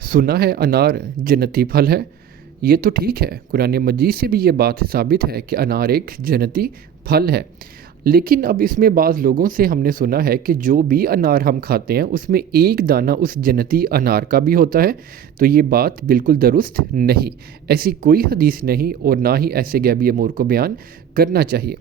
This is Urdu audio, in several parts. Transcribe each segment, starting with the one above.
سنا ہے انار جنتی پھل ہے۔ یہ تو ٹھیک ہے، قرآن مجید سے بھی یہ بات ثابت ہے کہ انار ایک جنتی پھل ہے، لیکن اب اس میں بعض لوگوں سے ہم نے سنا ہے کہ جو بھی انار ہم کھاتے ہیں اس میں ایک دانہ اس جنتی انار کا بھی ہوتا ہے، تو یہ بات بالکل درست نہیں، ایسی کوئی حدیث نہیں اور نہ ہی ایسے غیبی امور کو بیان کرنا چاہیے۔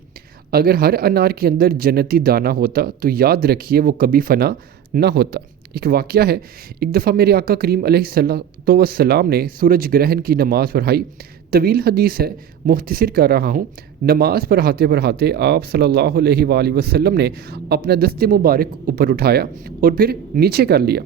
اگر ہر انار کے اندر جنتی دانہ ہوتا تو یاد رکھیے وہ کبھی فنا نہ ہوتا۔ ایک واقعہ ہے، ایک دفعہ میرے آقا کریم علیہ السلام نے سورج گرہن کی نماز پڑھائی۔ طویل حدیث ہے، مختصر کر رہا ہوں۔ نماز پڑھاتے آپ صلی اللہ علیہ وآلہ وسلم نے اپنا دست مبارک اوپر اٹھایا اور پھر نیچے کر لیا۔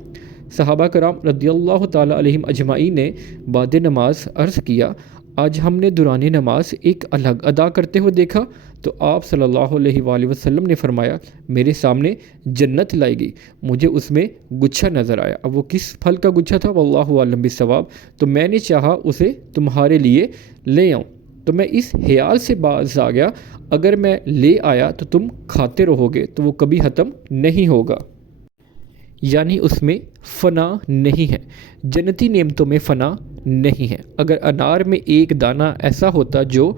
صحابہ کرام رضی اللہ تعالیٰ علیہم اجمعین نے بعد نماز عرض کیا، آج ہم نے دوران نماز ایک الگ ادا کرتے ہوئے دیکھا، تو آپ صلی اللہ علیہ وآلہ وسلم نے فرمایا، میرے سامنے جنت لائی گئی، مجھے اس میں گچھا نظر آیا۔ اب وہ کس پھل کا گچھا تھا واللہ اعلم بالصواب، تو میں نے چاہا اسے تمہارے لیے لے آؤں، تو میں اس خیال سے باز آ گیا اگر میں لے آیا تو تم کھاتے رہو گے تو وہ کبھی ختم نہیں ہوگا، یعنی اس میں فنا نہیں ہے، جنتی نعمتوں میں فنا نہیں ہے۔ اگر انار میں ایک دانہ ایسا ہوتا جو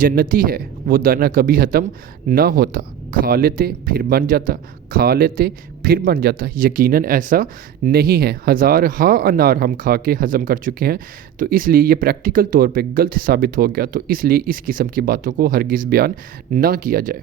جنتی ہے، وہ دانہ کبھی ختم نہ ہوتا، کھا لیتے پھر بن جاتا، کھا لیتے پھر بن جاتا، یقیناً ایسا نہیں ہے، ہزارہا انار ہم کھا کے ہضم کر چکے ہیں، تو اس لیے یہ پریکٹیکل طور پہ غلط ثابت ہو گیا، تو اس لیے اس قسم کی باتوں کو ہرگز بیان نہ کیا جائے۔